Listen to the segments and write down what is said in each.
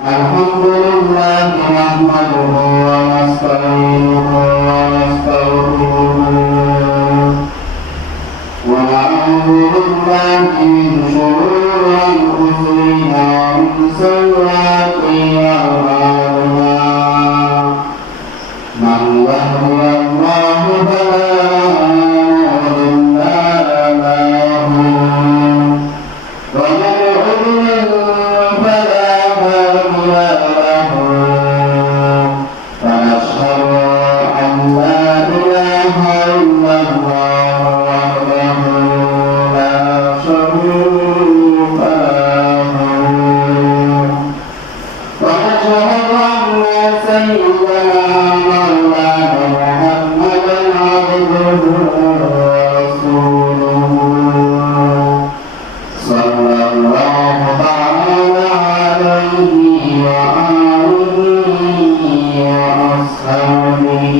الحمد لله نحمده ونستعينه ونستغفره ونعوذ بالله من شرور أنفسنا ومن سيئات أعمالنا من يهده الله فلا مضل له ومن يضلل فلا هادي له ونشهد أن لا إله إلا الله وحده لا شريك له ونشهد أن سيدنا مولانا محمدا عبده ورسوله صلى الله تعالى عليه وآله وأصحابه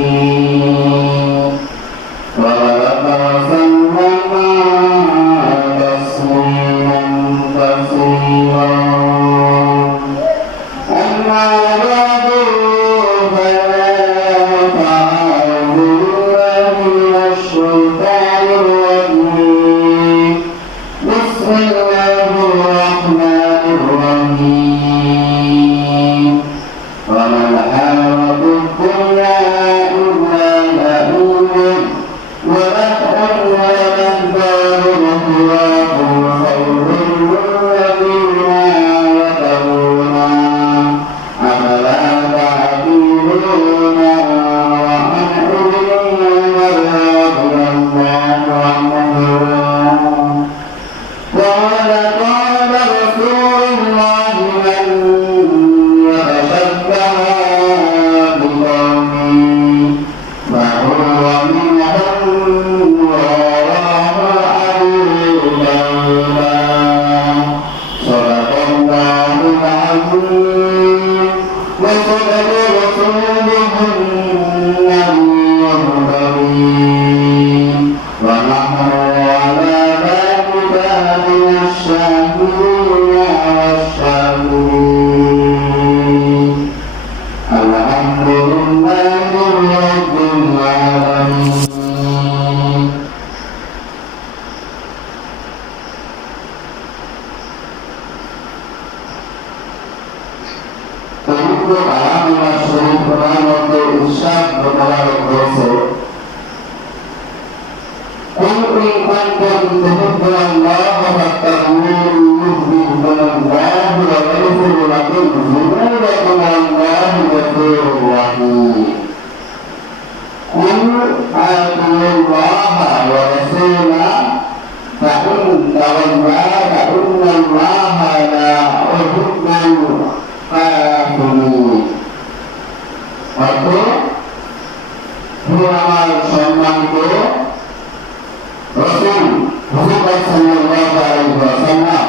وسلم تسليما كثيرا أما بعد فأعوذ بالله من الشيطان الرجيم بسم الله الرحمن الرحيم وما الحياة الدنيا إلا لعب ولهو ولهو ومتاع خير للذين يتقون أفلا تعقلون وأن رضي الله عنه قال رسول الله من يتشبه بقومي فهو منهم ورواه أبو داود صدق الله العظيم وصدق رسوله النبي الكريم ونحن على ذلك من الشاهدين والشاكرين الحمد لله رب العالمين পবিত্র কালামুল্লাহ শরীফ কোরআন মধ্যে ইরশাদ মোতাবেক হয়েছে قل إن كنتم تحبون الله فاتبعوني يحببكم الله ويغفر لكم ذنوبكم والله غفور رحيم قل آتوا الله ورسوله فإن تولوا فإن الله لا يحب الكافرين অর্থাৎ হে আমার সম্মানিত রাসূল মুহাম্মদ সাল্লাল্লাহু আলাইহি ওয়াসাল্লাম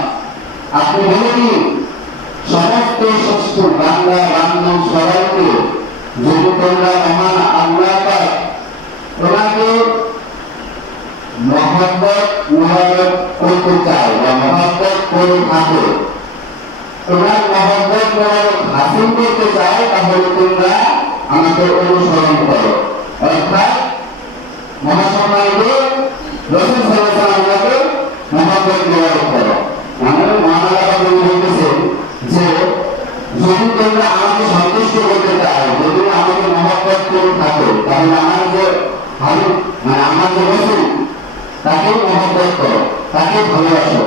আপনি বলে দিন সমস্ত সুস্থ বাংলা বান্ধব সবাইকে যদি তোমরা মহান আল্লাহ পাক তোমাকে মহব্বত করতে চাও বা মহব্বত করে থাকো তোমার মহব্বত হাসিল করতে চাও তাহলে তোমরা আমাকে অনুসরণ করো অর্থাৎ মহাসম্মানিত রাসূল সাল্লাল্লাহু আলাইহি ওয়াসাল্লামকে মহব্বত করো মানে মহানারা বলতেছেন যে যদি তোমরা আমাকে সন্তুষ্ট করতে চাও যদি আমাকে মহব্বত করে থাকো তাহলে আমার যে ভালো মানে আমার যে রাসূল তাকে মহব্বত করো তাকে ভালোবাসো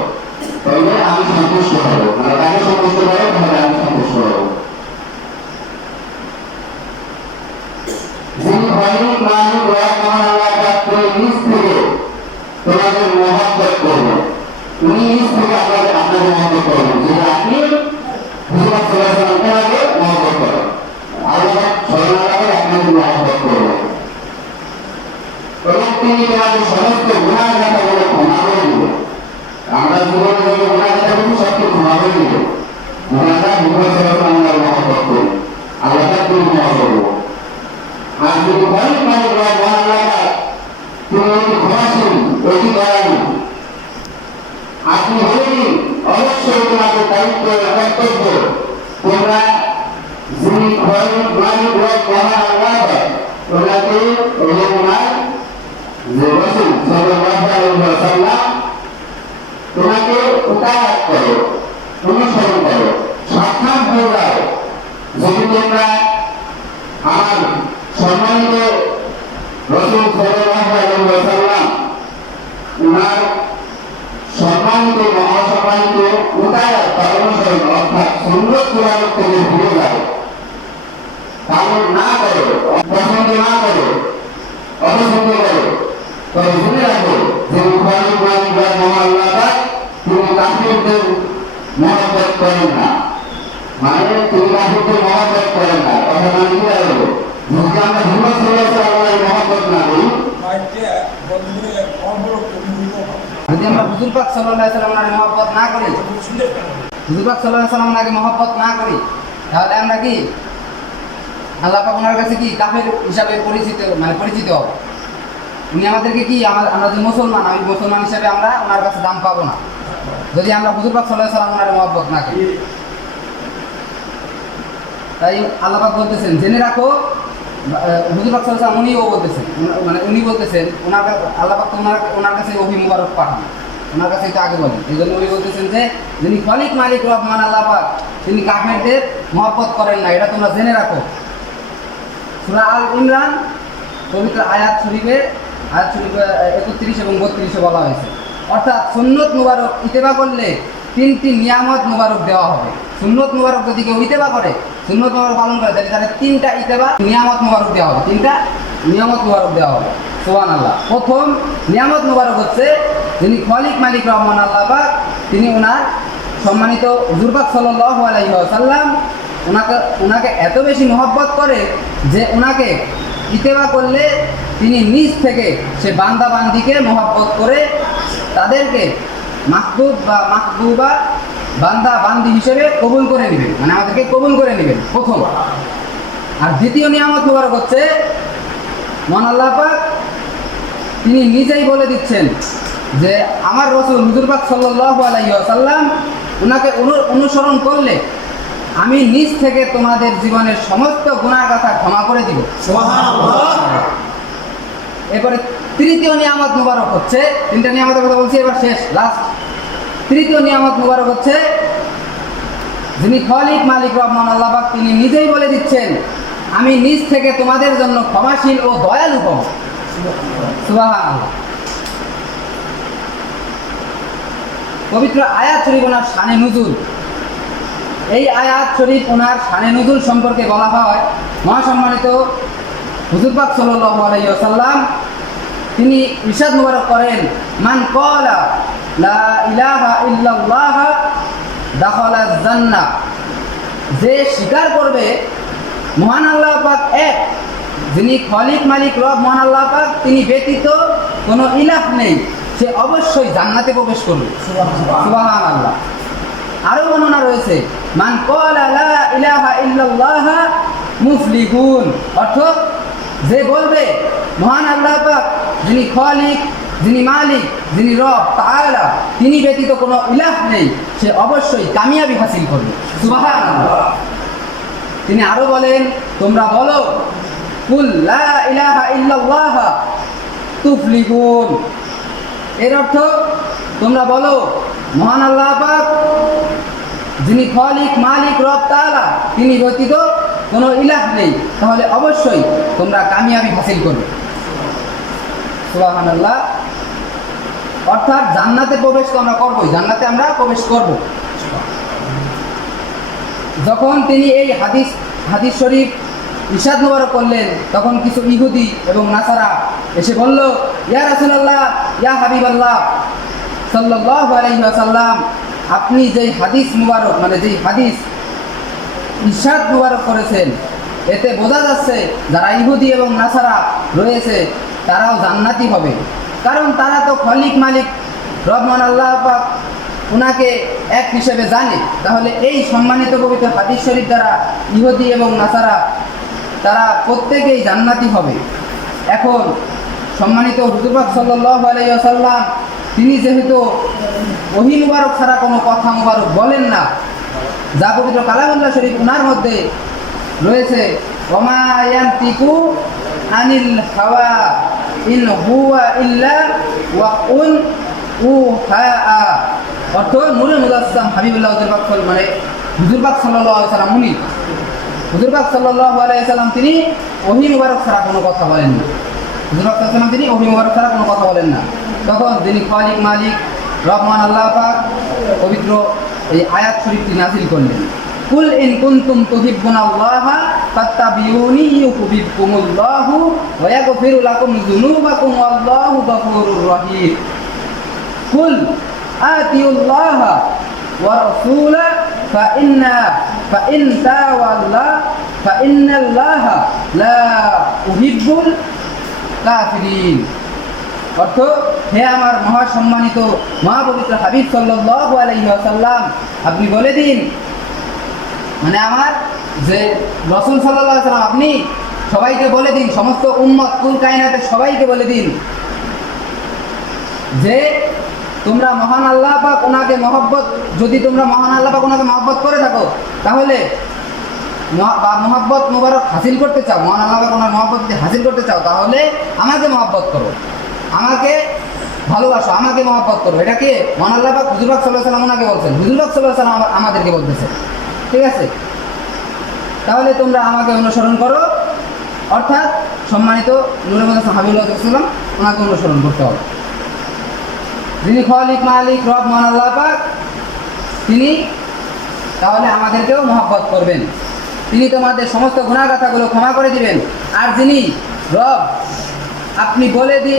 তাহলে আমি সন্তুষ্ট হব মানে তাকে সন্তুষ্ট করো তাহলে আমি সন্তুষ্ট হব যিনি অনেক মানুষ রাখতে নিজ থেকে তোমাদের মহব্বত করবো উনি নিজ থেকে আপনাদের মহব্বত করবেন যে আপনি মুহাম্মদ সাল্লাল্লাহু আলাইহি ওয়াসাল্লামকে মহব্বত করো আল্লাহ স্মরণাগারে আপনাদের মহব্বত করবো এবং তিনি তোমাদের সমস্ত গুনাহ খাতাগুলো ক্ষমা করে দিবেন আমরা জীবনে যত গুনাহ খাতা করবো সবকে ক্ষমা করে দিবেন গুনাহটা মুহাম্মদ সাল্লাল্লাহু আলাইহি ওয়াসাল্লাম মহব্বত করবো আল্লাহ তাকে ক্ষমা করবো আর যদি অনেক মানুষ তুমি ক্ষমাশীল অতি দয়ালু আপনি হলেন অবশ্যই তোমাদের দায়িত্ব কর্তব্য তোমরা যিনি খলিক মালিক রব মহান আল্লাহ ওনাকে এবং ওনার যে রাসূল সাল্লাল্লাহু আলাইহি ওয়াসাল্লাম তোমাকে উতায়াত করো, অনুসরণ করো, সাবধান হয়ে যাও। যদি তোমরা আমার সম্মানিত রাসূল সাল্লাল্লাহু আলাইহি ওয়াসাল্লাম ওনার সম্মানিত মহাসম্মানিত উতায়াত বা অনুসরণ অর্থাৎ সুন্নত মুবারক থেকে ভুলে যাও, পালন না করো, পছন্দ না করো, অপছন্দ করো, তবে শুনে রাখো যে খলিক মালিক বা মহান আল্লাহ তিনি কাফিরদের মহব্বত করেন না, মানে তিনি কাফিরদের মহব্বত করেন না। কথা মানে কি হলো, যদি আমরা মুহাম্মদ সাল্লাল্লাহু আলাইহি মহব্বত না করি, যদি আমরা হুজুর পাক সাল্লাল্লাহু আলাইহি ওয়াসাল্লামের মহব্বত না করি, হুজুর পাক সাল্লাল্লাহু আলাইহি ওয়াসাল্লামের মহব্বত না করি, তাহলে আমরা কি আল্লাহ পাক ওনার কাছে কি কাফের হিসাবে পরিচিত হব। উনি আমাদেরকে কি আমরা যে মুসলমান, আমি মুসলমান হিসাবে আমরা ওনার কাছে দাম পাবো না যদি আমরা হুজুর পাক সাল্লাল্লাহু আলাইহি ওয়াসাল্লাম ওনার মহব্বত না করি। তাই আল্লাহ পাক বলতেছেন জেনে রাখো, হুজুর পাক সাল্লাল্লাহু আলাইহি ওয়াসাল্লাম উনি বলতেছেন ওনার আল্লাহ পাক ওনার কাছে ওহী মুবারক পাঠান, ওনার কাছে এটা আগে বলেন। এই জন্য উনি বলতেছেন যে যিনি খলিক মালিক রব মহান আল্লাহ পাক তিনি কাফেরদের মহব্বত করেন না, এটা তোমরা জেনে রাখো। সূরা আল ইমরান পবিত্র আয়াত শরীফে 31 এবং 32 বলা হয়েছে। অর্থাৎ সুন্নত মুবারক ইত্তেবা করলে 3টি নিয়ামত মুবারক দেওয়া হবে। সুন্নত মুবারক যদি কেউ ইত্তেবা করে, সুন্নত মুবারক পালন করে, তাহলে 3টা ইত্তেবা নিয়ামত মুবারক দেওয়া হবে, 3টা নিয়ামত মুবারক দেওয়া হবে। সুবহানাল্লাহ। প্রথম নিয়ামত মুবারক হচ্ছে যিনি খলিক মালিক রহমান আল্লাহ পাক তিনি ওনার সম্মানিত হুজুর পাক সাল্লাল্লাহু আলাইহি ওয়াসাল্লাম ওনাকে এত বেশি মহব্বত করে যে ওনাকে ইত্তেবা করলে তিনি নিজ থেকে সে বান্দা বান্দিকে মহব্বত করে তাদেরকে মাহবুব বা মাহবুবা বান্দা বান্দি হিসেবে কবুল করে নেবেন, মানে আমাদেরকে কবুল করে নেবেন প্রথম। আর দ্বিতীয় নিয়ামত মুবারক হচ্ছে মহান আল্লাহ পাক তিনি নিজেই বলে দিচ্ছেন যে আমার রাসূল হুজুর পাক সাল্লাল্লাহু আলাইহি ওয়াসাল্লাম ওনাকে অনুসরণ করলে আমি নিজ থেকে তোমাদের জীবনের সমস্ত গুনার কথা ক্ষমা করে দিব। সুবহানাল্লাহ। এরপরে তৃতীয় নিয়ামত মুবারক হচ্ছে, 3টা নিয়ামতের কথা বলছি, এবার শেষ লাস্ট। তৃতীয় নিয়ামত মুবারক হচ্ছে যিনি খলিক মালিক রহমান আল্লাহ পাক তিনি নিজেই বলে দিচ্ছেন আমি নিজ থেকে তোমাদের জন্য ক্ষমাশীল ও দয়ালু হব। সুবহানাল্লাহ। পবিত্র আয়াত শরীফ ওনার শানে নুজুল, এই আয়াত শরীফ ওনার শানে নুজুল সম্পর্কে বলা হয় মহাসম্মানিত হুজুর পাক সাল্লাল্লাহু আলাইহি ওয়াসাল্লাম তিনি ইরশাদ মুবারক করেন মান ক্বালা লা ইলাহা ইল্লাল্লাহ দাখালাল জান্নাহ, যে স্বীকার করবে মহান আল্লাহ পাক এক, যিনি খলিক মালিক রব মহান আল্লাহ পাক তিনি ব্যতীত কোনো ইলাহ নেই, সে অবশ্যই জান্নাতে প্রবেশ করবে। সুবহানাল্লাহ। আরো বর্ণনা রয়েছে মান ক্বালা লা ইলাহা ইল্লাল্লাহ মুফলিহুন, অর্থাৎ যে বলবে মহান আল্লাহ পাক যিনি খলিক, যিনি মালিক, যিনি রব তাআলা তিনি ব্যতীত কোনো ইলাহ নেই, সে অবশ্যই কামিয়াবি হাসিল করবে। সুবহানাল্লাহ। তিনি আরো বলেন তোমরা বলো কুল লা ইলাহা ইল্লাল্লাহ তুফলিহুন, এর অর্থ তোমরা বলো মহান আল্লাহ পাক যিনি খলিক মালিক রব তাআলা তিনি ব্যতীত কোনো ইলাহ নেই, তাহলে অবশ্যই তোমরা কামিয়াবি হাসিল করবে। সুবহানাল্লাহ। অর্থাৎ জান্নাতে প্রবেশ তো আমরা করবই, জান্নাতে আমরা প্রবেশ করব। যখন তিনি এই হাদিস শরীফ ইরশাদ মুবারক করলেন তখন কিছু ইহুদি এবং নাসারা এসে বলল ইয়া রাসূলুল্লাহ ইয়া হাবিবাল্লাহ সাল্লাল্লাহু আলাইহি ওয়াসাল্লাম আপনি যেই হাদিস মুবারক যেই হাদিস ইরশাদ মুবারক করেছেন এতে বোঝা যাচ্ছে যারা ইহুদি এবং নাসারা রয়েছে তারাও জান্নাতি হবে, কারণ তারা তো খলিক মালিক রহমান আল্লাহ পাক ওনাকে এক হিসেবে জানে। তাহলে এই সম্মানিত পবিত্র হাদিস শরীফ দ্বারা ইহুদি এবং নাসারা তারা প্রত্যেকেই জান্নাতি হবে। এখন সম্মানিত হুজুর পাক সাল্লাল্লাহু আলাইহি ওয়াসাল্লাম তিনি যেহেতু ওহী মুবারক ছাড়া কোনো কথা মুবারক বলেন না, যা পবিত্র কালামুল্লাহ শরীফ ওনার মধ্যে রয়েছে ওমা ইয়ান্তিকু আনিল হাওয়া ইন হুয়া ইল্লা ওয়াকুন উহা, অর্থ নূরে মুজাসসাম হাবিবুল্লাহ হুজুর পাক মানে হুজুর পাক সাল্লাল্লাহু আলাইহি ওয়াসাল্লাম উনি হুজুর পাক সাল্লাল্লাহু আলাইহি ওয়াসাল্লাম তিনি ওহী মুবারক ছাড়া কোনো কথা বলেন না। হুজুর পাক সাল্লাল্লাহু আলাইহি ওয়াসাল্লাম তিনি ওহী মুবারক ছাড়া কোনো কথা বলেন না। তখন যিনি খালিক মালিক রহমান আল্লাহ পাক পবিত্র এই আয়াত শরীফটি নাযিল করলেন, কুল ইন কুনতুম তুহিব্বুনাল্লাহা ফাত্তাবিউনি ইউহিব্বুকুমুল্লাহু ওয়া ইয়াগফিরু লাকুম যুনুবাকুম ওয়াল্লাহু গফুরুর রহিম। কুল আতিউল্লাহা ওয়া রাসূলা ফাইন তাওয়াল্লা ফাইন্নাল্লাহা লা ইউহিব্বুল কাফিরিন। অর্থ, হে আমার মহাসম্মানিত মহাপবিত্র হাবিব সাল্লাল্লাহু আলাইহি ওয়াসাল্লাম, আপনি বলে দিন, মানে আমার যে রাসূল সাল্লাল্লাহু আলাইহি ওয়াসাল্লাম, আপনি সবাইকে বলে দিন, সমস্ত উম্মত কুল কায়নাতের সবাইকে বলে দিন যে তোমরা মহান আল্লাহ পাক ওনাকে মহব্বত, যদি তোমরা মহান আল্লাহ পাক ওনাকে মহব্বত করে থাকো, তাহলে মহব্বত মুবারক হাসিল করতে চাও, মহান আল্লাহ পাক ওনার মহব্বত যদি হাসিল করতে চাও, তাহলে আমাকে মহব্বত করো, আমাকে ভালোবাসো, আমাকে মহব্বত করো। এটা কে? মহান আল্লাহ পাক হুজুর পাক সাল্লাল্লাহু আলাইহি ওয়াসাল্লাম ওনাকে বলছেন, হুজুর পাক সাল্লাল্লাহু আলাইহি ওয়াসাল্লাম আমাদেরকে বলতেছে, ঠিক আছে? তাহলে তোমরা আমাকে অনুসরণ করো, অর্থাৎ সম্মানিত নূরে মুজাসসাম হাবিবুল্লাহ সাল্লাল্লাহু আলাইহি ওয়াসাল্লাম ওনাকে অনুসরণ করতে হবে। যিনি খালিক মালিক রব মহান আল্লাহ পাক, তিনি তাহলে আমাদেরকেও মহব্বত করবেন, তিনি তোমাদের সমস্ত গুনাহ কথাগুলো ক্ষমা করে দিবেন। আর যিনি রব, আপনি বলে দিন,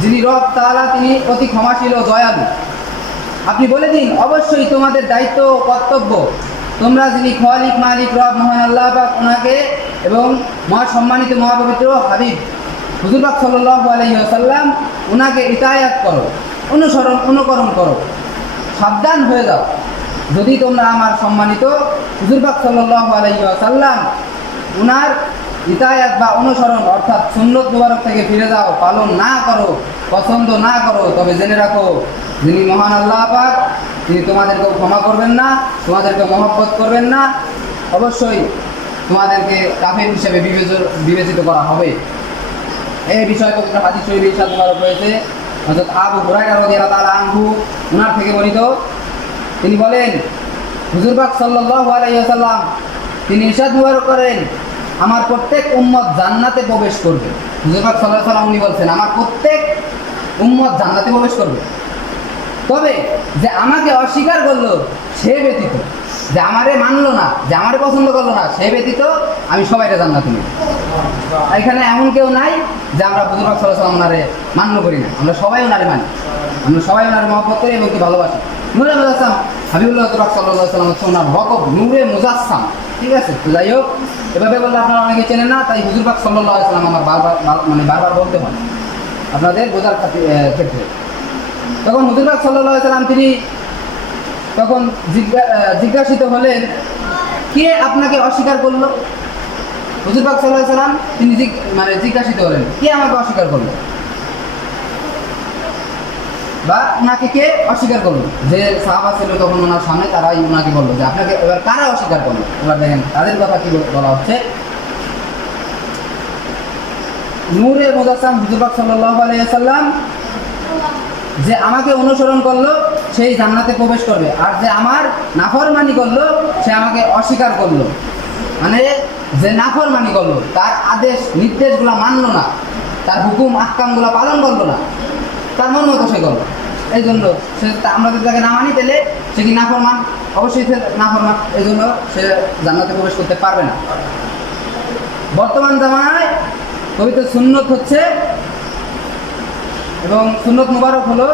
যিনি রব তাআলা তিনি অতি ক্ষমাশীল ও দয়ালু। আপনি বলে দিন, অবশ্যই তোমাদের দায়িত্ব ও কর্তব্য, তোমরা যিনি খালিক মালিক রব মহান আল্লাহ পাক ওনাকে এবং মহাসম্মানিত মহাপবিত্র হাবিব হুজুর পাক সাল্লাল্লাহু আলাইহি ওয়াসাল্লাম ওনাকে ইতায়াত করো, অনুকরণ করো, সাবধান হয়ে যাও। যদি তোমরা আমার সম্মানিত হুজুর পাক সাল্লাল্লাহু আলাইহি ওয়াসাল্লাম ওনার ইতায়াত বা অনুসরণ অর্থাৎ সুন্নত মুবারক থেকে ফিরে যাও, পালন না করো, পছন্দ না করো, তবে জেনে রাখো যিনি মহান আল্লাহ পাক তিনি তোমাদেরকেও ক্ষমা করবেন না, তোমাদেরকে মহব্বত করবেন না, অবশ্যই তোমাদেরকে কাফের হিসেবে বিবেচিত করা হবে। এই বিষয়ে পবিত্র হাদিস শরীফে ইরশাদ মুবারক হয়েছে, হযরত আবু হুরায়রা রাদিয়াল্লাহু তাআলা আনহু ওনার থেকে বর্ণিত, তিনি বলেন হুজুর পাক সাল্লাল্লাহু আলাইহি ওয়াসাল্লাম তিনি ইরশাদ মুবারক করেন, আমার প্রত্যেক উম্মত জান্নাতে প্রবেশ করবে। হুজুর পাক সাল্লাল্লাহু আলাইহি ওয়াসাল্লাম উনি বলছেন আমার প্রত্যেক উম্মত জান্নাতে প্রবেশ করবে, তবে যে আমাকে অস্বীকার করলো সে ব্যতীত, যে আমারে মানলো না, যে আমারে পছন্দ করলো না, সে ব্যতীত আমি সবাইকে জান্নাতে নেব। এখানে এমন কেউ নাই যে আমরা হুজুর পাক সাল্লাল্লাহু আলাইহি ওয়াসাল্লাম ওনারে মান্য করি না, আমরা সবাই ওনারে মানি, আমরা সবাই ওনারে মহব্বত করি এবং কি ভালোবাসি। নূরে মুজাসসাম হাবিবুল্লাহ পাক সাল্লাল্লাহু আলাইহি ওয়াসাল্লাম হচ্ছে ওনার লকব নূরে মুজাসসাম, ঠিক আছে? তো যাই হোক, এভাবে বললে আপনারা অনেকে চেনেন না, তাই হুজুর পাক সাল্লাল্লাহু আলাইহি ওয়াসাল্লাম আমার বারবার বলতে হয় আপনাদের বোঝার ক্ষেত্রে। তখন হুজুর পাক সাল্লাল্লাহু আলাইহি ওয়াসাল্লাম তিনি তখন জিজ্ঞাসিত হলেন, কে আপনাকে অস্বীকার করলো? হুজুর পাক সাল্লাল্লাহু আলাইহি ওয়াসাল্লাম তিনি জিজ্ঞাসিত হলেন, কে আমাকে অস্বীকার করলো, বা ওনাকে কে অস্বীকার করলো? যে সাহাবা ছিল তখন ওনার সামনে, তারাই ওনাকে বললো যে আপনাকে এবার কারা অস্বীকার করলো। এবার দেখেন তাদের কথা কি বলা হচ্ছে, নূরে মুজাসসাম হুজুর পাক সাল্লাল্লাহু আলাইহি ওয়াসাল্লাম যে আমাকে অনুসরণ করলো সেই জান্নাতে প্রবেশ করবে, আর যে আমার নাফরমানি করলো সে আমাকে অস্বীকার করলো, মানে যে নাফরমানি করলো, তার আদেশ নির্দেশগুলো মানলো না, তার হুকুম আহকামগুলো পালন করলো না, তার মন মতো সে করলো, এই জন্য সে আমরা যদি তাকে না মানি পেলে সে কি নাফরমান, অবশ্যই সে নাফরমান, এই জন্য সে জান্নাতে প্রবেশ করতে পারবে না। বর্তমান জামানায় পবিত্র সুন্নত হচ্ছে এবং সুন্নত মুবারক হলো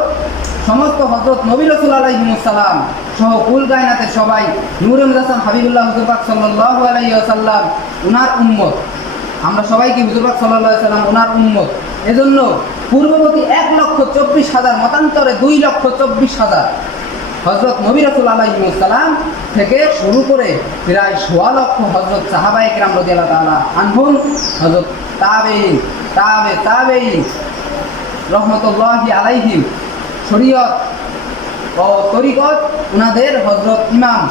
সমস্ত হযরত নবী রাসূল আলাইহিস সালাম সহ কুল কায়নাতের সবাই নূরে মুজাসসাম হাবিবুল্লাহ হুজুর পাক সাল্লাল্লাহু আলাইহি ওয়াসাল্লাম উনার উম্মত, আমরা সবাই কি হুজুর পাক সাল্লাল্লাহু আলাইহি ওয়াসাল্লাম উনার উম্মত। এজন্য পূর্ববর্তী 1,24,000 মতান্তরে 2,24,000 হযরত নবী রাসূল আলাইহিস সালাম থেকে শুরু করে প্রায় 1.25 লক্ষ হযরত সাহাবায়ে কেরাম রাদিয়াল্লাহু তাআলা আনহুম, হযরত তাবেঈন রহমতুল্লাহি আলাইহিম, শরীয়ত ও তরিকত উনাদের হযরত ইমাম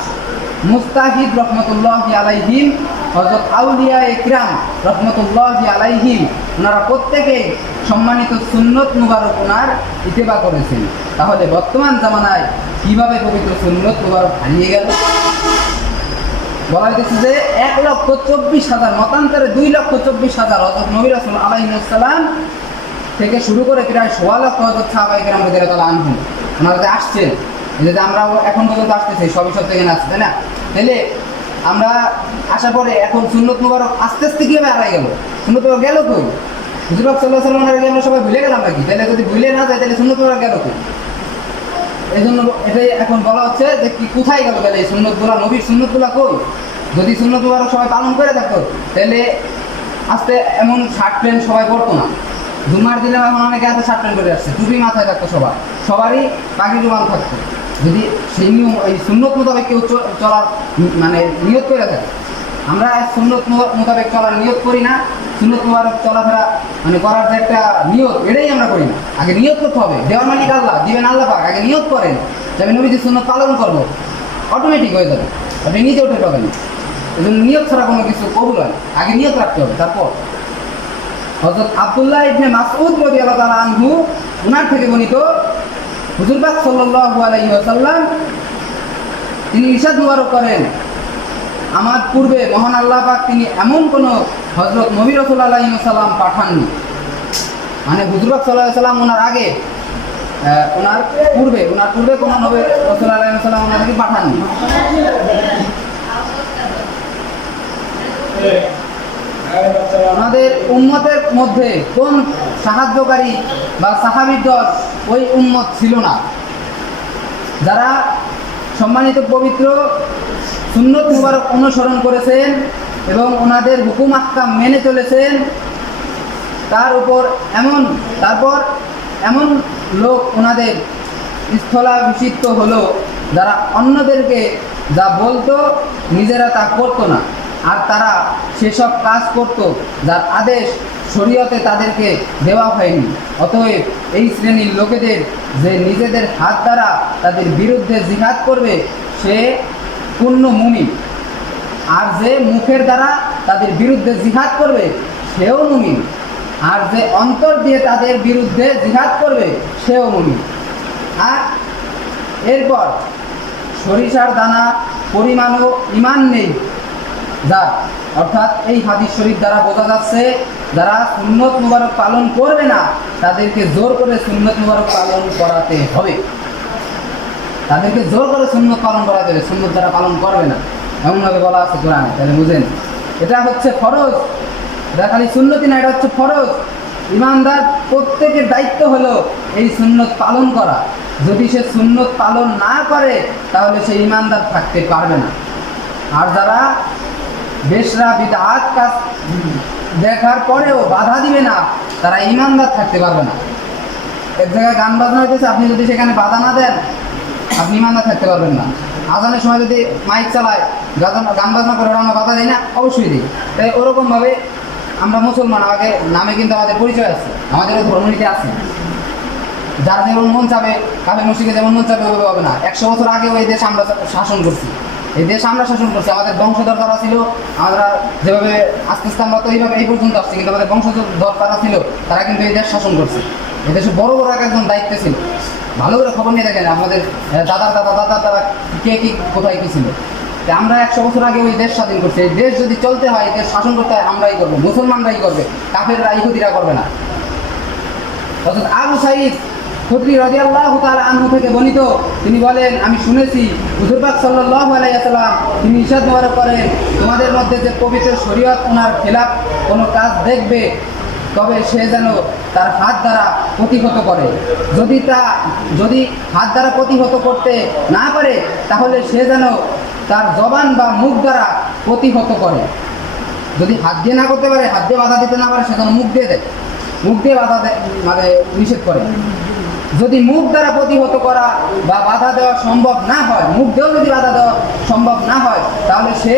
মুস্তাহিদ রহমতুল্লাহি আলাইহিম, হযরত আউলিয়া ইকরাম রহমতুল্লাহি আলাইহিম, ওনারা প্রত্যেকেই সম্মানিত সুন্নত মুবারক ওনার ইত্তেবা করেছেন। তাহলে বর্তমান জামানায় কিভাবে পবিত্র সুন্নত মুবারক হারিয়ে গেল? বলা হয়েছে যে 1,24,000 মতান্তরে 2,24,000 হযরত নবী রাসূল আলাইহিস সালাম থেকে শুরু করে প্রায় 16 লক্ষ হযরত সাহাবায়ে কেরাম রাদিয়াল্লাহু আনহুম ওনারা যে আসছেন, এই যে আমরা এখন পর্যন্ত আসতেছি সবই সব থেকে আসছে, তাই না? তাহলে আমরা আসার পরে এখন সুন্নত মুবারক আস্তে আস্তে কীভাবে হারাই গেল? সুন্নত মুবারক গেল কই? হুজুর পাক সাল্লাল্লাহু আলাইহি ওয়াসাল্লাম আমরা সবাই ভুলে গেলাম নাকি? তাহলে যদি ভুলে না যায় তাহলে সুন্নত মুবারক গেল কই? এই জন্য এটাই এখন বলা হচ্ছে যে কি কোথায় গেল তাহলে এই সুন্নতগুলো, নবীর সুন্নতগুলো কই? যদি সুন্নত মুবারক সবাই পালন করে থাকতো তাহলে আজকে এমন শার্ট প্যান্ট সবাই পরতো না। জুমার দিনে এখন অনেকে হাতে শার্ট প্যান্ট করে আসছে, টুপি মাথায় থাকতো, সবারই পাখি জুবান থাকতো। যদি সেই নিয়ম এই সুন্নত মোতাবেক কেউ চলার মানে নিয়ত করে থাকে, আমরা সুন্নত মোতাবেক চলার নিয়ত করি না। সুন্নত মোবারক চলাফেরা মানে করার যে একটা নিয়ত, এটাই আমরা করি না। আগে নিয়ত করতে হবে, দেওয়ার মালিক আল্লাহ, দিবেন আল্লাহ পাক। আগে নিয়ত করেন যে আমি নবীজির সুন্নত পালন করবো, অটোমেটিক হয়ে যাবে, আপনি নিজে উঠে পাবেন। এই জন্য নিয়ত ছাড়া কোনো কিছু কবুল হয়, আগে নিয়ত রাখতে হবে। তারপর হযরত আব্দুল্লাহ ইবনে মাসউদ রাদিয়াল্লাহু তাআলা আনহু ওনার থেকে বর্ণিত, হুজুর পাক সাল্লাল্লাহু আলাইহি ওয়াসাল্লাম তিনি ইরশাদ মুবারক করেন, আমার পূর্বে মহান আল্লাহ পাক তিনি এমন কোনো হযরত নবী রাসূল আলাইহিস সালাম পাঠাননি। মানে হুজুর পাক সাল্লাল্লাহু আলাইহি ওয়াসাল্লাম ওনার আগে ওনার পূর্বে কোনো নবী রাসূল আলাইহিস সালাম ওনাদেরকে পাঠাননি। আমাদের উম্মতের মধ্যে কোন সাহায্যকারী বা সাহাবীর দল ওই উম্মত ছিল না যারা সম্মানিত পবিত্র সুন্নত মুবারক অনুসরণ করেছেন এবং ওনাদের হুকুম আহকাম মেনে চলেছেন। তারপর এমন লোক ওনাদের স্থলাভিষিক্ত হলো যারা অন্যদেরকে যা বলতো নিজেরা তা করতো না, আর তারা সেসব কাজ করত যার আদেশ শরীয়তে তাদেরকে দেওয়া হয়নি। অতএব এই শ্রেণীর লোকেদের যে নিজেদের হাত দ্বারা তাদের বিরুদ্ধে জিহাদ করবে সে পূর্ণ মুমিন, আর যে মুখের দ্বারা তাদের বিরুদ্ধে জিহাদ করবে সেও মুমিন, আর যে অন্তর দিয়ে তাদের বিরুদ্ধে জিহাদ করবে সেও মুমিন। আর এরপর সরিষার দানা পরিমাণও ঈমান নেই যার, অর্থাৎ এই হাদিস শরীফ দ্বারা বোঝা যাচ্ছে যারা সুন্নত মুবারক পালন করবে না তাদেরকে জোর করে সুন্নত মুবারক পালন করাতে হবে, তাদেরকে জোর করে সুন্নত পালন করাতে হবে। সুন্নত যারা পালন করবে না এমনভাবে বলা আছে কোরআনে, তাহলে বুঝেন এটা হচ্ছে ফরজ, এটা খালি সুন্নতি না, এটা হচ্ছে ফরজ। ইমানদার প্রত্যেকের দায়িত্ব হলো এই সুন্নত পালন করা। যদি সে সুন্নত পালন না করে তাহলে সে ইমানদার থাকতে পারবে না। আর যারা বেশরা বিদআত কাজ দেখার পরেও বাধা দিবে না তারা ইমানদার থাকতে পারবে না। এক জায়গায় গান বাজনা হইতেছে, আপনি যদি সেখানে বাধা না দেন আপনি ইমানদার থাকতে পারবেন না। আজানের সময় যদি মাইক চালায় গান বাজনা করে আমরা বাধা দিই না? অবশ্যই দিই। তাই ওরকমভাবে আমরা মুসলমান, আগে নামে কিন্তু আমাদের পরিচয় আছে, আমাদের ধর্মনীতি আছে। যার যেমন মন চাবে, কাফের মুশরিকের যেমন মন চাবে ওইভাবে হবে না। 100 বছর আগেও এই দেশ আমরা শাসন করছি, এই দেশ আমরা শাসন করছি। আমাদের বংশধর যারা ছিল, আমরা যেভাবে আস্তে আস্তে আমরা তো এইভাবে এই পর্যন্ত আসছি, কিন্তু আমাদের বংশধর যারা ছিল তারা কিন্তু এই দেশ শাসন করছে। এই দেশে বড় বড় একজন দায়িত্বে ছিল, ভালো করে খবর নিয়ে দেখেন আমাদের দাদার দ্বারা কে কি কোথায় কী ছিল। আমরা 100 বছর আগে ওই দেশ স্বাধীন করছি। এই দেশ যদি চলতে হয়, এই দেশ শাসন করতে হয়, আমরাই করবো, মুসলমানরাই করবে, কাফেররা ইহুদিরা করবে না। অর্থাৎ আবু সাঈদ খুদরি রাদিয়াল্লাহু তাআলা আনহু থেকে বর্ণিত, তিনি বলেন, আমি শুনেছি হুজুর পাক সাল্লাল্লাহু আলাইহি ওয়াসাল্লাম তিনি ইরশাদ মুবারক করেন, তোমাদের মধ্যে যে পবিত্র শরীয়ত ওনার খেলাফ কোনো কাজ দেখবে তবে সে যেন তার হাত দ্বারা প্রতিহত করে। যদি হাত দ্বারা প্রতিহত করতে না পারে তাহলে সে যেন তার জবান বা মুখ দ্বারা প্রতিহত করে। যদি হাত দিয়ে না করতে পারে, হাত দিয়ে বাধা দিতে না পারে, সে যেন মুখ দিয়ে দেয়, মুখ দিয়ে বাধা দেয়, মানে নিষেধ করে। যদি মুখ দ্বারা প্রতিহত করা বা বাধা দেওয়া সম্ভব না হয়, মুখ দিয়েও যদি বাধা দেওয়া সম্ভব না হয় তাহলে সে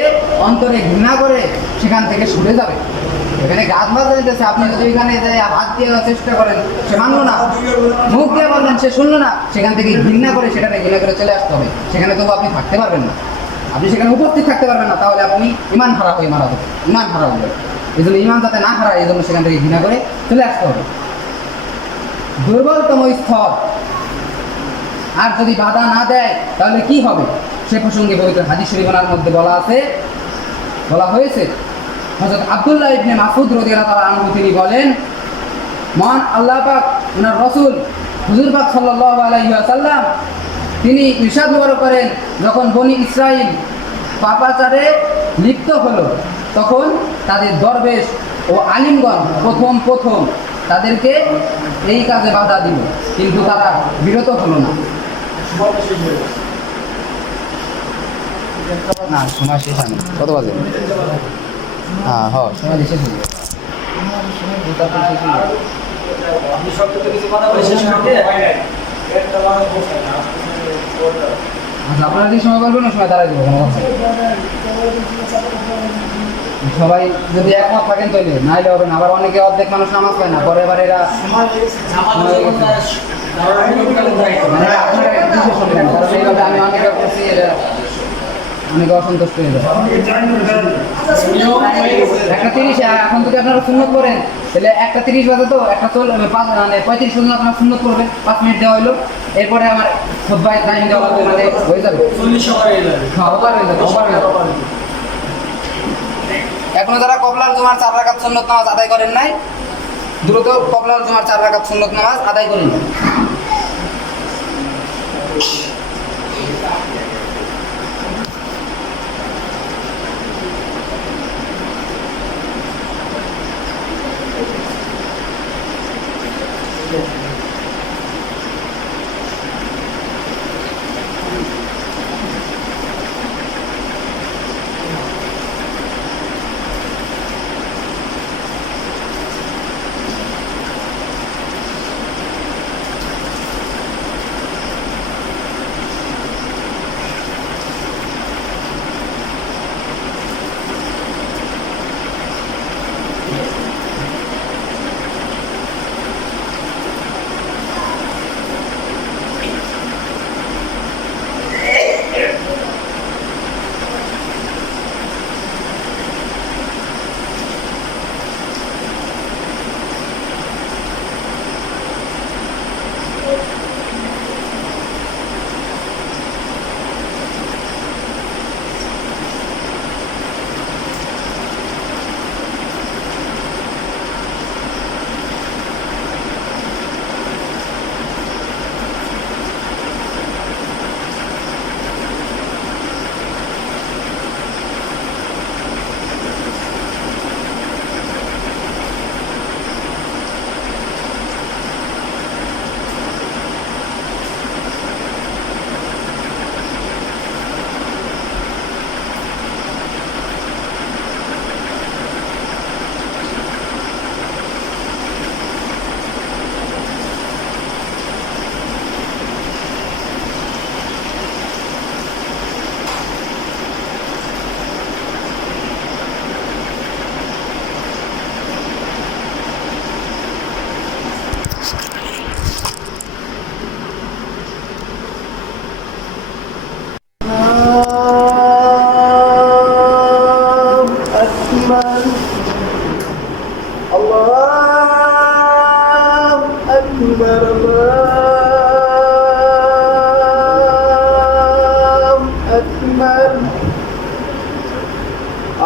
অন্তরে ঘৃণা করে সেখান থেকে সরে যাবে। এখানে গাছ বাজা দিতেছে, আপনি যদি এখানে হাত দিয়ে চেষ্টা করেন সে মানলো না, মুখ দিয়ে বললেন সে শুনলো না, সেখান থেকে ঘৃণা করে চলে আসতে হবে, সেখানে তবু আপনি থাকতে পারবেন না। আপনি সেখানে উপস্থিত থাকতে পারবেন না, তাহলে আপনি ইমান হারা হয়ে মারা যাবেন, ইমান হারা হবে। এই জন্য ইমান যাতে না হারায় এই জন্য সেখান থেকে ঘৃণা করে চলে আসতে হবে। দুর্বলতম স্থল আর যদি বাধা না দেয় তাহলে কি হবে সে প্রসঙ্গে পবিত্র হাদিস শরীফের মধ্যে বলা হয়েছে। হযরত আব্দুল্লাহ ইবনে মাসউদ রাদিয়াল্লাহু তাআলা আনহু তিনি বলেন, মহান আল্লাহ পাক ওনার রাসূল হুজুর পাক সাল্লাল্লাহু আলাইহি ওয়াসাল্লাম তিনি ইরশাদ মুবারক করেন, যখন বনি ইসরাইল পাপাচারে লিপ্ত হলো তখন তাদের দরবেশ ও আলিমগণ প্রথম তাদেরকে এই কাজে বাধা দিল, কিন্তু তারা বিরত হলো না। না সময় শেষ হয়নি, কত বাজে? হ্যাঁ সময় শেষ হয়ে যাবে। আচ্ছা, আপনারা যে সময় বলবেন ওই সময় দাঁড়াই দেবো, কোনো কথা নেই। সবাই যদি একমত থাকেন তৈরি নাইলে হবে না। আবার অনেকে অর্ধেক মানুষ নামাজ পায় না, পরে এবার এরা মানে আপনারা একটু বিশেষ হবেন, কারণ এইভাবে আমি অনেকে করছি, এটা অনেকে অসন্তুষ্ট হয়ে যায়। 1:30 এখন যদি আপনারা সুন্নত করেন তাহলে 1:30 বাজে, তো 35 পর্যন্ত আপনারা সুন্নত করবেন, 5 মিনিট দেওয়া হলো, এরপরে আমার খুতবায় টাইম দেওয়া হবে, মানে হয়ে যাবে 40 হয়ে যাবে। এখনো যারা কবলার জুমার 4 রাকাত সুন্নত নামাজ আদায় করেন নাই, দ্রুত কবলার জুমার 4 রাকাত সুন্নত নামাজ আদায় করুন।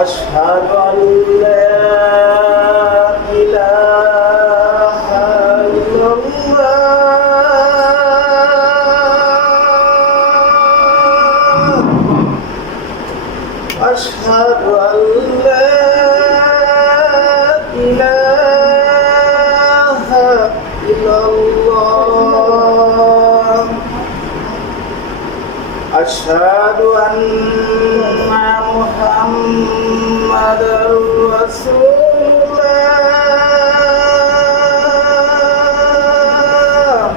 أشهد أن لا إله إلا الله أشهد أن لا إله إلا الله أشهد أن محمدا رسول الله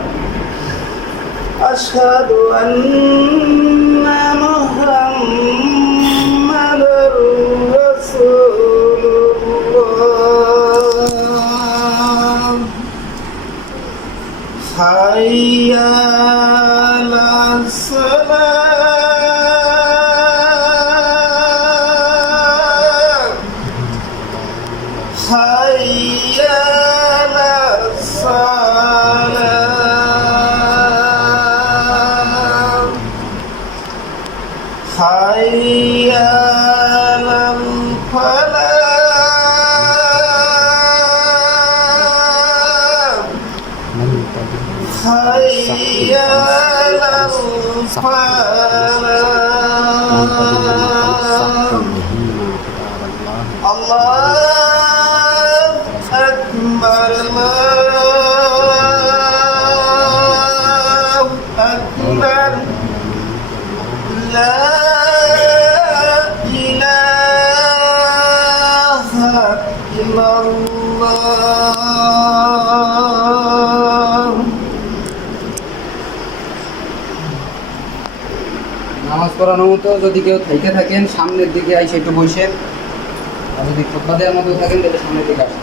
أشهد أن محمدا رسول الله حي على الصلاة الله أكبر الله أكبر لا إله إلا الله নামাজ পড়ানো মতো যদি কেউ থেকে থাকেন সামনের দিকে আইসে একটু বসেন, আর যদি খুতবা দেওয়ার মতো থাকেন তাহলে সামনের দিকে আসেন।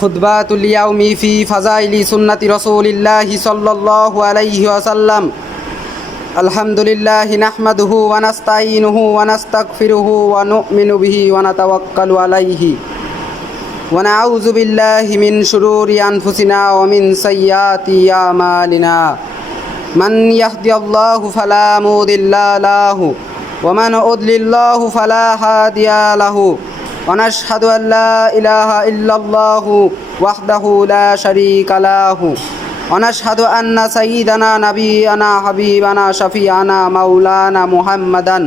খুতবাতুল ইয়াউমি ফি ফাযাইলি সুন্নতি রাসূলিল্লাহি সাল্লাল্লাহু আলাইহি ওয়াসাল্লাম। আলহামদুলিল্লাহি নাহমাদুহু ওয়া নাস্তাঈনুহু ওয়া নাস্তাগফিরুহু ওয়া নু'মিনু বিহি ওয়া নাতাওয়াক্কালু আলাইহি ওয়া নাউযু বিল্লাহি মিন শুরুরি আনফুসিনা ওয়া মিন সাইয়্যাতি আমালিনা। মান ইয়াহদিয়াল্লাহু ফালা মুদিল্লা লাহু ওয়া মান ইউদ্লিল্লাহু ফালা হাদিয়া লাহু। ونشهد أن لا إله إلا الله وحده لا شريك له ونشهد أن سيدنا نبينا حبيبنا شفيعنا مولانا محمدا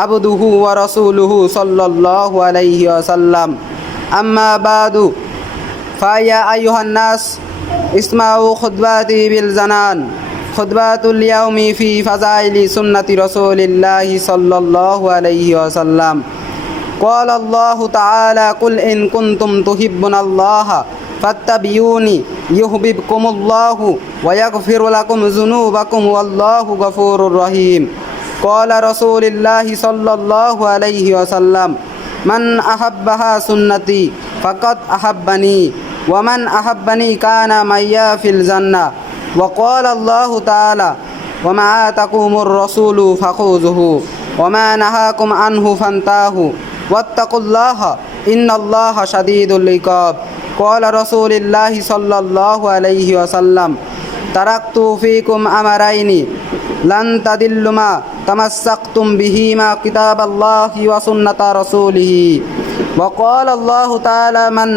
عبده ورسوله صلى الله عليه وسلم. أما بعد فيا أيها الناس اسمعوا خطباتي بالزنان. خطبات اليوم في فضائل سنة رسول الله صلى الله عليه وسلم. قال الله تعالى قل إن كنتم تحبون الله فاتبعوني يحببكم الله ويغفر لكم ذنوبكم والله غفور رحيم. قال رسول الله صلى الله عليه وسلم من أحبها سنتي فقد أحبني ومن أحبني كان معي في الجنة. وقال الله تعالى وما آتاكم الرسول فخذوه وما نهاكم عنه فانتهوا واتقوا الله إن الله شديد العقاب. قال رسول الله صلى الله عليه وسلم تركت فيكم أمرين لن تضلوا ما تمسكتم بهما كتاب الله وسنة رسوله. وقال الله تعالى من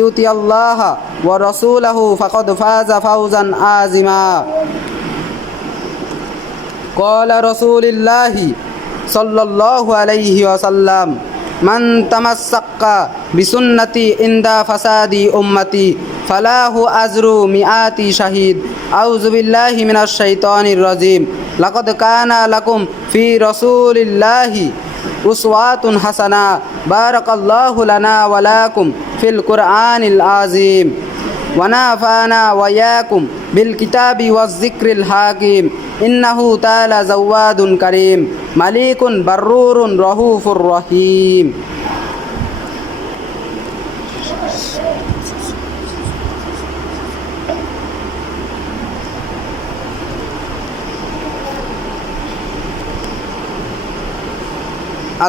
يطع الله ورسوله فقد فاز فوزا عظيما. قال رسول الله صلى الله عليه وسلم من تمسك بسنتي عند فساد أمتي فله أجر مئات شهيد. أعوذ بالله من الشيطان الرجيم. لقد كان لكم في رسول الله أسوة حسنة. بارك الله لنا ولكم في القرآن العظيم ونفعنا وإياكم بالكتاب والذكر الحكيم. إنه تعالى جواد كريم مليك برور رؤوف رحيم.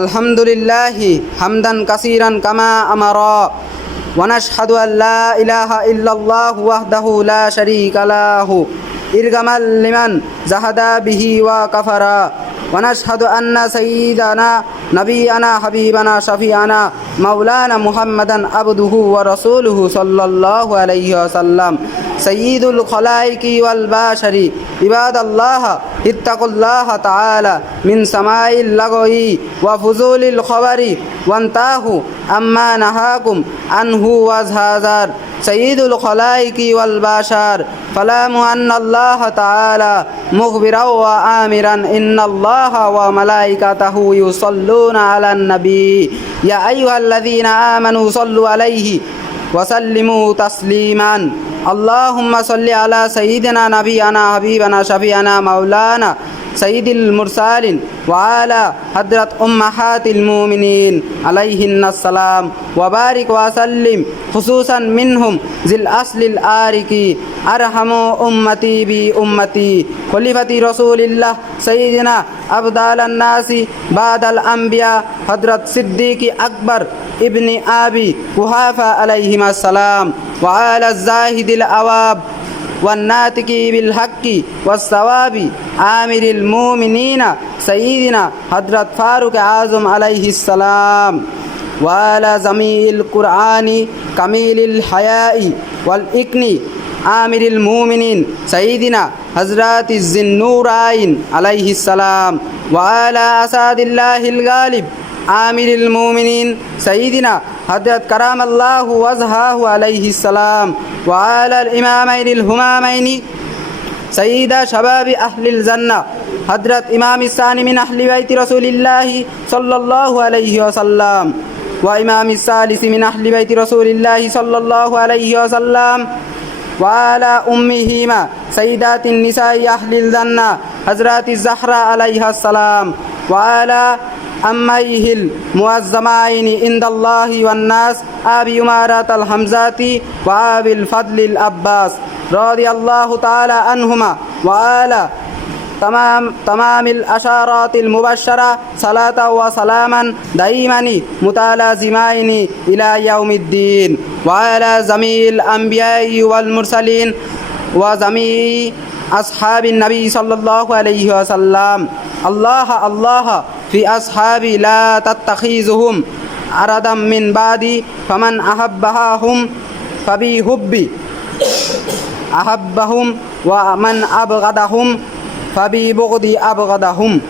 الحمد لله حمدا كثيرا كما أمر ونشهد أن لا إله إلا الله وحده لا شريك له إرغما لمن جحد به وكفر. ونشهد أن سيدنا نبينا حبيبنا شفيعنا مولانا محمدا عبده ورسوله صلى الله عليه وسلم سيد الخلائق والبشر. عباد الله اتقوا الله تعالى من سماع اللغو وفضول الخبر وانتهوا عما نهاكم عنه وزهزر سيد الخلائق والبشر. فلام أن الله تعالى مخبرا وآمرا إن الله وملائكته يصلون على النبي يا أيها الذين آمنوا صلوا عليه وسلموا تسليما. اللهم صل على سيدنا نبينا حبيبنا شفيعنا مولانا سيد المرسلين وعلى حضرة أمهات المؤمنين عليهن السلام وبارك وسلم خصوصا منهم ذي الأصل الآركي أرحم أمتي بأمتي خليفة رسول الله سيدنا أفضل الناس بعد الأنبياء حضرة صديق أكبر ابن أبي قحافة عليهما السلام وعلى الزاهد الأواب والناطق بالحق والصواب آمر المؤمنين سيدنا حضرت فاروق اعظم عليه السلام وعلى جميع القرآن كميل الحياء والإكن آمر المؤمنين سيدنا حضرت الذنورين عليه السلام وعلى أسد الله الغالب آمر المؤمنين سيدنا حضرت كرم الله وجهه عليه السلام وعلى الإمامين الهمامين سيد شباب أهل الجنة حضرت إمام الثاني من أهل بيت رسول الله صلى الله عليه وسلم وإمام الثالث من أهل بيت رسول الله صلى الله عليه وسلم وعلى أمهما سيدات النساء أهل الجنة حضرات الزهراء عليها السلام وعلى أميه المعظمين عند الله والناس أبي أمارة الحمزات وأبي الفضل العباس رضي الله تعالى عنهما وعلى تمام الأشارات المبشرة صلاة وسلاما دائما متلازمين إلى يوم الدين وعلى جميع الأنبياء والمرسلين وجميع أصحاب النبي صلى الله عليه وسلم الله الله في أصحابي لا تتخذهم أردا من بعدي فمن أحبهم فبحبي أحبهم ومن أبغضهم فببغضي أبغضهم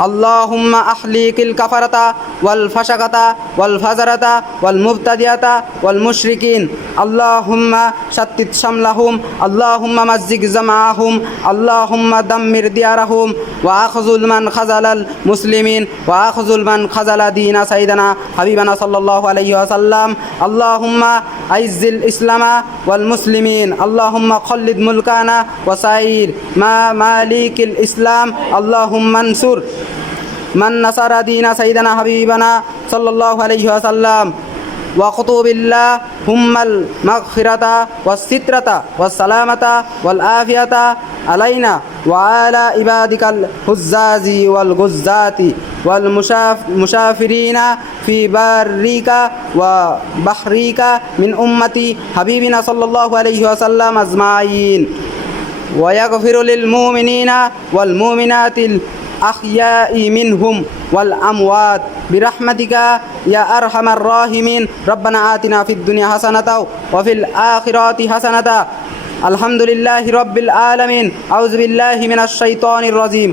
اللهم أحلك الكفرة والفشقة والفجرة والمبتدئة والمشركين اللهم شتت شملهم اللهم مزق جمعهم اللهم دمر ديارهم وأخذل من خذل المسلمين وأخذل من خذل دين سيدنا حبيبنا صلى الله عليه وسلم اللهم أعز الإسلام والمسلمين اللهم خلد ملكنا وسائر مالك الإسلام اللهم انصر من نصر دين سيدنا حبيبنا صلى الله عليه وسلم وقطب الله هم المغفرة والسترة والسلامة والعافية علينا وعلى عبادك الحزاز والغزاة والمشافرين في بارك وبحرك من أمتي حبيبنا صلى الله عليه وسلم أجمعين ويغفر للمؤمنين والمؤمنات الأحياء منهم والأموات برحمتك يا أرحم الراحمين ربنا آتنا في الدنيا حسنة وفي الآخرة حسنة الحمد لله رب العالمين أعوذ بالله من الشيطان الرجيم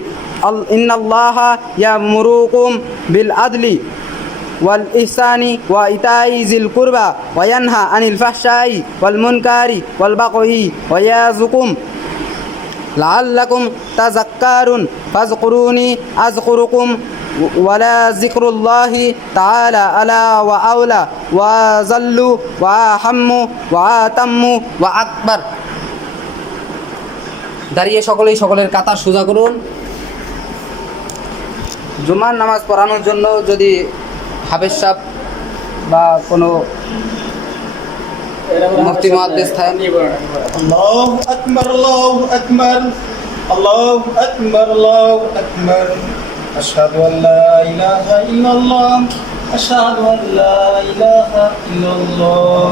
إن الله يأمركم بالعدل والإحسان وإيتاء ذي القربى وينهى عن الفحشاء والمنكر والبغي ويعظكم لعلكم تذكرون فاذكروني أذكركم ولا ذكر الله تعالى ألا وأولى وأذل وأهم وأتم وأكبر দাঁড়িয়ে সকলেই সকলের কাতার সোজা করুন। জুমার নামাজ পড়ানোর জন্য যদি হাফেজ সাহেব বা কোনো মুফতি মুহাদ্দিস থাকেন الله أكبر الله أكبر الله أكبر الله أكبر أشهد أن لا إله إلا الله أشهد أن لا إله إلا الله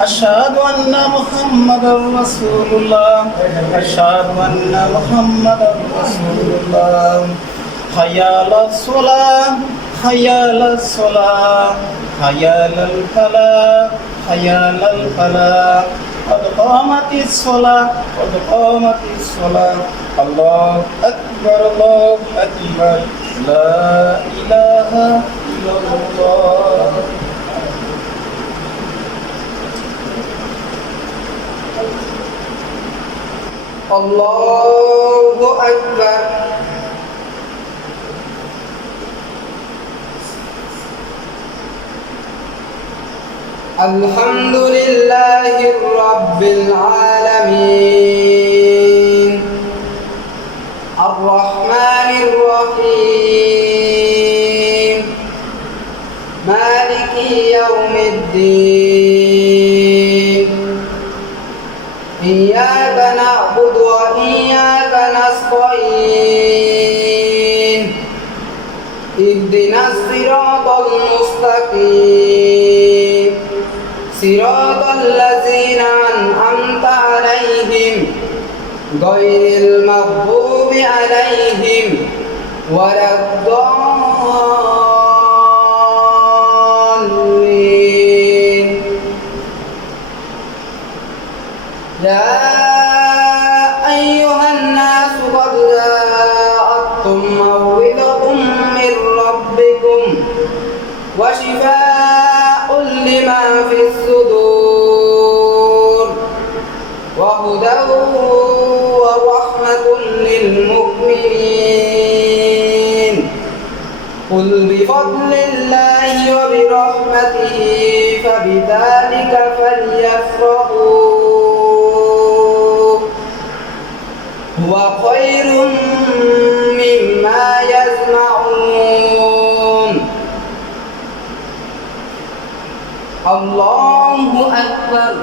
أشهد أن محمدا رسول الله أشهد أن محمدا رسول الله حي على الصلاة حي على الصلاة حي على الفلاح حي على الفلاح قد قامت الصلاة قد قامت الصلاة الله أكبر الله أكبر لا إله إلا الله الله أكبر الحمد لله رب العالمين الرحمن الرحيم مالك يوم الدين إياك نعبد وإياك نستعين اهدنا الصراط المستقيم صراط الذين أنعمت أنعمت عليهم غير المغضوب عليهم ولا الضالين يا أيها الناس قد جاءتكم موعظة من ربكم وشفاء لما في الصدور وهدى ورحمة للمؤمنين قل بفضل الله وبرحمته فبذلك فليفرحوا هو خير مما يجمعون الله أكبر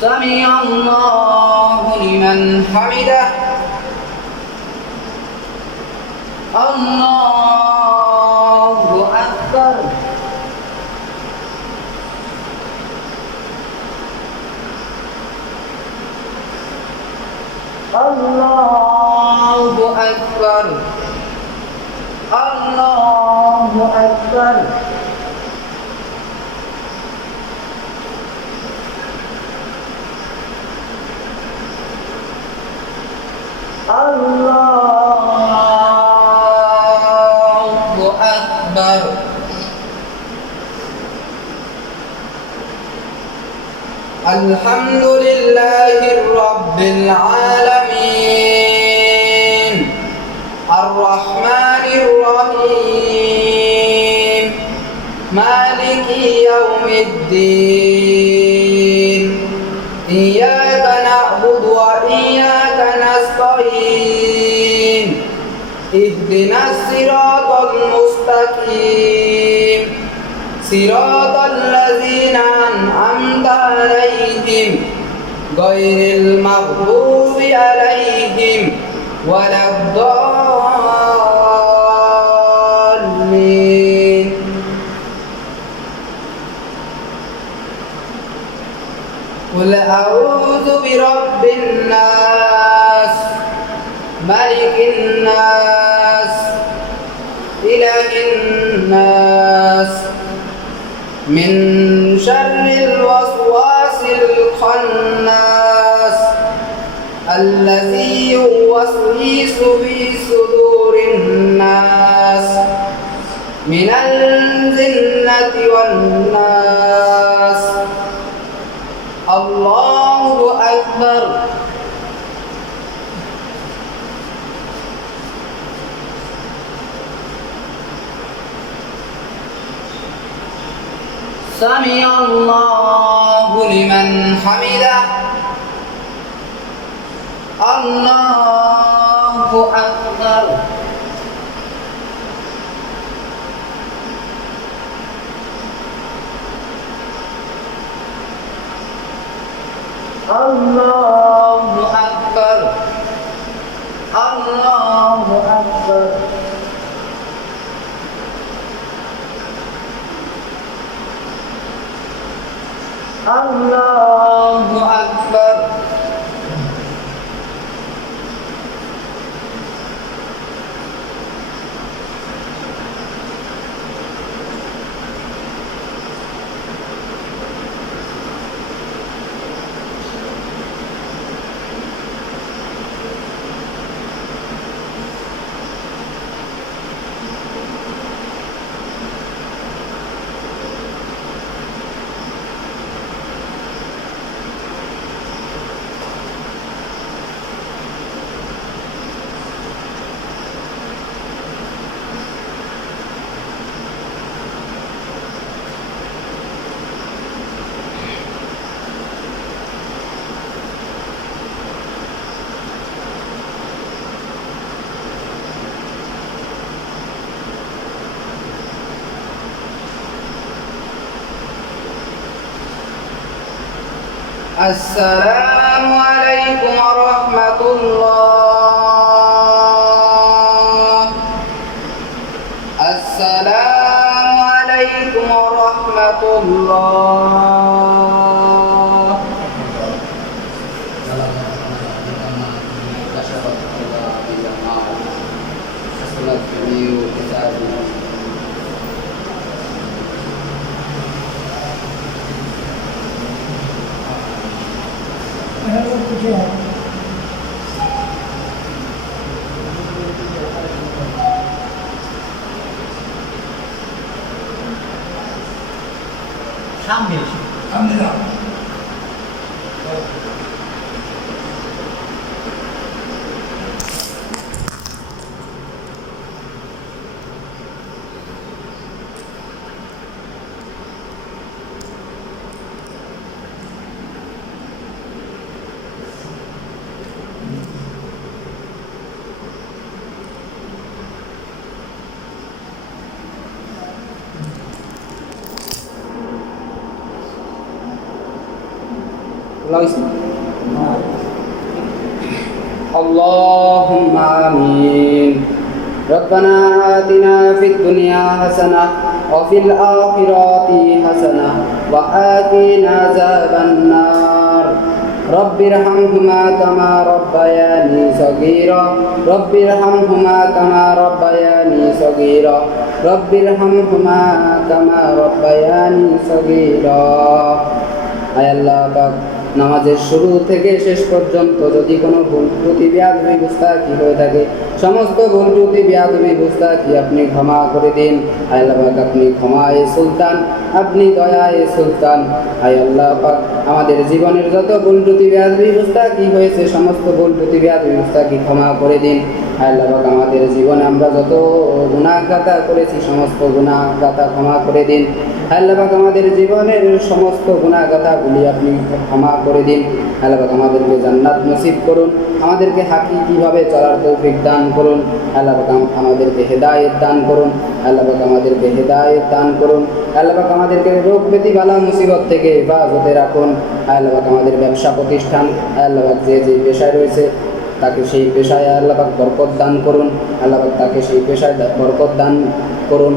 سمع الله لمن حمده الله أكبر الله أكبر الله أكبر الله أكبر الحمد لله رب العالمين الرحمن الرحيم مالك يوم الدين إياك نعبد وإياك نستعين اهدنا الصراط المستقيم صراط الذين أنعمت عليهم غير المغضوب عليهم ولا الضالين قل أعوذ برب الناس ملك الناس إله الناس من شر الوسواس الخناس الذي يوسوس في صدور الناس من الجنة والناس الله أكبر سمع الله لمن حمده الله أكبر الله أكبر الله أكبر الله أكبر السلام عليكم ورحمة الله সামনে اللهم آمين. ربنا آتنا في الدنيا حسنة وفي الآخرة حسنة وقنا عذاب النار. رب ارحمهما كما ربياني صغيرا. رب ارحمهما كما ربياني صغيرا. رب ارحمهما كما ربياني صغيرا. আয় আল্লাহ পাক, নামাজের শুরু থেকে শেষ পর্যন্ত যদি কোনো ভুল ত্রুটি বেয়াদবি গুস্তাখি হয়ে থাকে, সমস্ত ভুল ত্রুটি বেয়াদবি গুস্তাখি আপনি ক্ষমা করে দিন। আয় আল্লাহ পাক, আপনি ক্ষমায়ে সুলতান, আপনি দয়ায়ে সুলতান। আয় আল্লাহ পাক, আমাদের জীবনের যত ভুল ত্রুটি বেয়াদবি গুস্তাখি হয়েছে, সমস্ত ভুল ত্রুটি বেয়াদবি গুস্তাখি ক্ষমা করে দিন। আয় আল্লাহ পাক, আমাদের জীবনে আমরা যত গুনাহগাতা করেছি, সমস্ত গুনাহগাতা ক্ষমা করে দিন। আল্লাহ পাক, আমাদের জীবনের সমস্ত গুনাহগাতাগুলি আপনি ক্ষমা করে দিন। আল্লাহ পাক, আমাদেরকে জান্নাত নসিব করুন, আমাদেরকে হাকিকিভাবে চলার তৌফিক দান করুন। আল্লাহ পাক, আমাদেরকে হেদায়েত দান করুন। আল্লাহ পাক, আমাদেরকে হেদায়েত দান করুন। আল্লাহ পাক, আমাদেরকে রোগ ব্যাধি বালা মুসিবত থেকে হেফাজতে রাখুন। আল্লাহ পাক, আমাদের ব্যবসা প্রতিষ্ঠান, আল্লাহ পাক, যে যে পেশায় রয়েছে তাকে সেই পেশায় আল্লাহ পাক বরকত দান করুন। আল্লাহ পাক, তাকে সেই পেশায় বরকত দান করুন।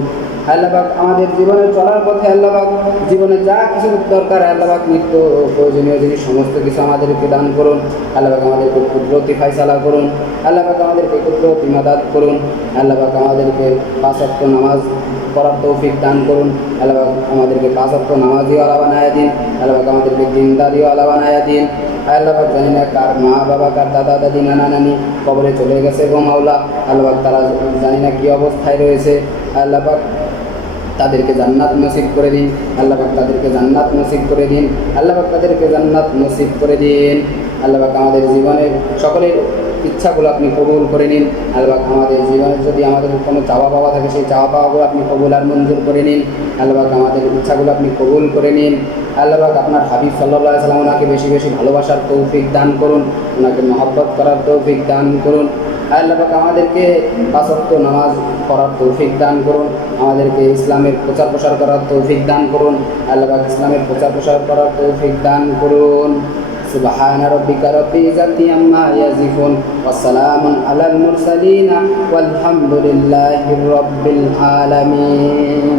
আল্লাহ পাক, আমাদের জীবনে চলার পথে আল্লাহ পাক, জীবনে যা কিছু দরকার আল্লাহ পাক, নিত্য প্রয়োজনীয় জিনিস সমস্ত কিছু আমাদেরকে দান করুন। আল্লাহ পাক, আমাদেরকে কুদরতি ফায়সালা করুন। আল্লাহ পাক, আমাদেরকে কুদরতি মাদাদ করুন। আল্লাহ পাক, আমাদেরকে 5 ওয়াক্ত নামাজ পড়ার তৌফিক দান করুন। আল্লাহ পাক, আমাদেরকে 5 ওয়াক্ত নামাজিওয়ালা বানায়া দিন। আল্লাহ পাক, আমাদেরকে দিনদারিওয়ালা বানায়া দিন। আল্লাহ পাক, জানি না কার মা বাবা, কার দাদা দাদি, নানা নানি কবরে চলে গেছে গো মাওলা। আল্লাহ পাক, তারা জানি না কী অবস্থায় রয়েছে। আল্লাহ পাক, তাদেরকে জান্নাত নসিব করে দিন। আল্লাহ পাক, তাদেরকে জান্নাত নসিব করে দিন। আল্লাহ পাক, তাদেরকে জান্নাত নসিব করে দিন। আল্লাহ পাক, আমাদের জীবনের সকলের ইচ্ছাগুলো আপনি কবুল করে নিন। আল্লাহ পাক, আমাদের জীবনের যদি আমাদের কোনো চাওয়া পাওয়া থাকে, সেই চাওয়া পাওয়াগুলো আপনি কবুল আর মঞ্জুর করে নিন। আল্লাহ পাক, আমাদের ইচ্ছাগুলো আপনি কবুল করে নিন। আল্লাহ পাক, আপনার হাবিব সাল্লাল্লাহু আলাইহি সাল্লাম, ওনাকে বেশি বেশি ভালোবাসার তৌফিক দান করুন, ওনাকে মহব্বত করার তৌফিক দান করুন। আল্লাহ পাক, আমাদেরকে 5 ওয়াক্ত নামাজ পড়ার তৌফিক দান করুন, আমাদেরকে ইসলামের প্রচার প্রসার করার তৌফিক দান করুন। আল্লাহ পাক, ইসলামের প্রচার প্রসার করার তৌফিক দান করুন। সুবহান রাব্বিকা রাব্বিল ইজ্জাতি আম্মা ইয়াসিফুন ওয়া সালামুন আলাল মুরসালিন ওয়ালহামদুলিল্লাহি রাব্বিল আলামিন।